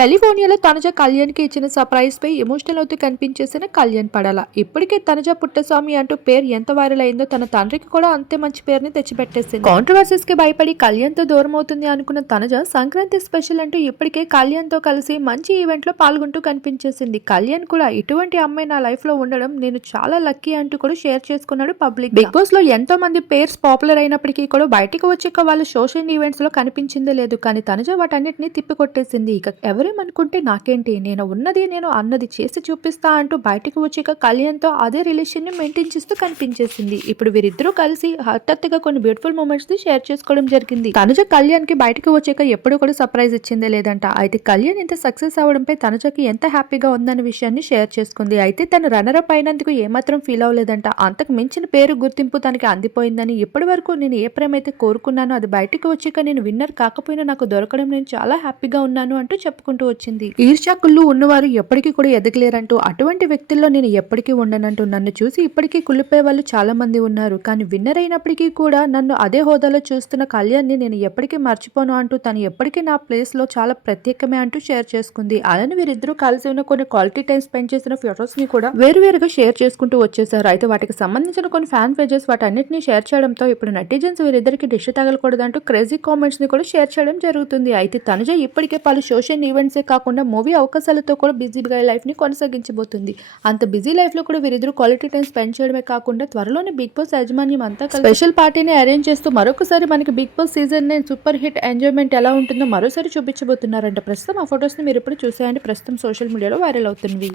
కాలిఫోర్నియాలో తనుజ కళ్యాణ్కి ఇచ్చిన సర్ప్రైజ్ పై ఎమోషనల్ అవుతూ కనిపించేసిన కళ్యాణ్ పడాల. ఇప్పటికే తనుజ పుట్టస్వామి అంటూ పేరు ఎంత వైరల్ అయిందో తన తండ్రికి కూడా అంతే మంచి పేరుని తెచ్చిపెట్టేసింది. కాంట్రవర్సీస్కి భయపడి కళ్యాణ్తో దూరం అవుతుంది అనుకున్న తనుజ సంక్రాంతి స్పెషల్ అంటూ ఇప్పటికే కళ్యాణ్తో కలిసి మంచి ఈవెంట్లో పాల్గొంటూ కనిపించేసింది. కళ్యాణ్ కూడా ఇటువంటి అమ్మాయి నా లైఫ్లో ఉండడం నేను చాలా లక్కీ అంటూ కూడా షేర్ చేసుకున్నాడు పబ్లిక్ బిగ్ బాస్లో ఎంతో మంది పేర్స్ పాపులర్ అయినప్పటికీ కూడా బయటకు వచ్చాక వాళ్ళు సోషల్ ఈవెంట్స్లో కనిపించిందే లేదు. కానీ తనుజ వాటన్నిటిని తిప్పికొట్టేసింది. ఇక ఎవరేమనుకుంటే నాకేంటి? నేను ఉన్నది నేను అన్నది చేసి చూపిస్తా అంటూ బయటకు వచ్చాక కళ్యాణ్తో అదే రిలేషన్ని మెయింటైన్ చేస్తూ కనిపించేసింది. ఇప్పుడు వీరిద్దరూ కలిసి హఠాత్తుగా కొన్ని బ్యూటిఫుల్ మూమెంట్స్ని షేర్ చేసుకోవడం జరిగింది. తనుజ కళ్యాణ్కి బయటకు వచ్చాక ఎప్పుడు కూడా సర్ప్రైజ్ ఇచ్చిందే లేదంట. అయితే కళ్యాణ్ ఇంత సక్సెస్ అవడంపై తనుజకి ఎంత హ్యాపీగా ఉందన్న విషయాన్ని షేర్ చేసుకుంది. అయితే తను రన్నర్ అప్ అయినందుకు ఏమాత్రం ఫీల్ అవ్వలేదంట. అంతకు మించిన పేరు గుర్తింపు తనకి అందిపోయిందని ఇప్పటి వరకు నేను ఏ ప్రేమ అయితే కోరుకున్నానో అది బయటకు వచ్చాక నేను విన్నర్ కాకపోయినా నాకు దొరకడం నేను చాలా హ్యాపీగా ఉన్నాను అంటూ చెప్పుకుంటూ వచ్చింది. ఈర్షాకుళ్ళు ఉన్నవారు ఎప్పటికీ కూడా ఎదగలేరంటూ అటువంటి వ్యక్తుల్లో నేను ఎప్పటికీ ఉండనంటూ నన్ను చూసి ఇప్పటికీ కుళ్ళిపోయే వాళ్ళు చాలా మంది ఉన్నారు. కానీ విన్నర్ అయినప్పటికీ కూడా నన్ను అదే హోదాలో చూస్తున్న కళ్యాణ్ని నేను ఎప్పటికీ మర్చిపోను అంటూ తను ఎప్పటికీ నా ప్లేస్లో చాలా ప్రత్యేకమే అంటూ షేర్ చేసుకుంది. అలానే వీరిద్దరూ కలిసి ఉన్న కొన్ని క్వాలిటీ టైం స్పెండ్ చేసిన ఫొటోస్ని కూడా వేరువేరుగా షేర్ చేసుకుంటూ వచ్చేసారు. అయితే వాటికి సంబంధించిన కొన్ని ఫ్యాన్ పేజెస్ వాటన్నిటిని షేర్ చేయడంతో ఇప్పుడు నెటిజన్స్ వీరిద్దరికి డిష్ తగలకూడదంటూ క్రేజీ కామెంట్స్ని కూడా షేర్ చేయడం జరుగుతుంది. అయితే తనుజ ఇప్పటికే పలు సోషల్ ఈవెంట్సే కాకుండా మూవీ అవకాశాలతో కూడా బిజీగా లైఫ్ని కొనసాగించబోతుంది. అంత బిజీ లైఫ్లో కూడా వీరిద్దరు క్వాలిటీ టైం స్పెండ్ చేయడమే కాకుండా త్వరలోనే బిగ్ బాస్ యాజమాన్యం అంతా స్పెషల్ పార్టీని అరేంజ్ చేస్తూ మరొకసారి మనకి Big Boss season nine super hit enjoyment ఎలా ఉంటుందో మరోసారి చూపించబోతున్నారంట. ప్రస్తుతం ఆ ఫొటోస్ని మీరు ఇప్పుడు చూసేయండి. ప్రస్తుతం సోషల్ మీడియాలో వైరల్ అవుతున్నవి.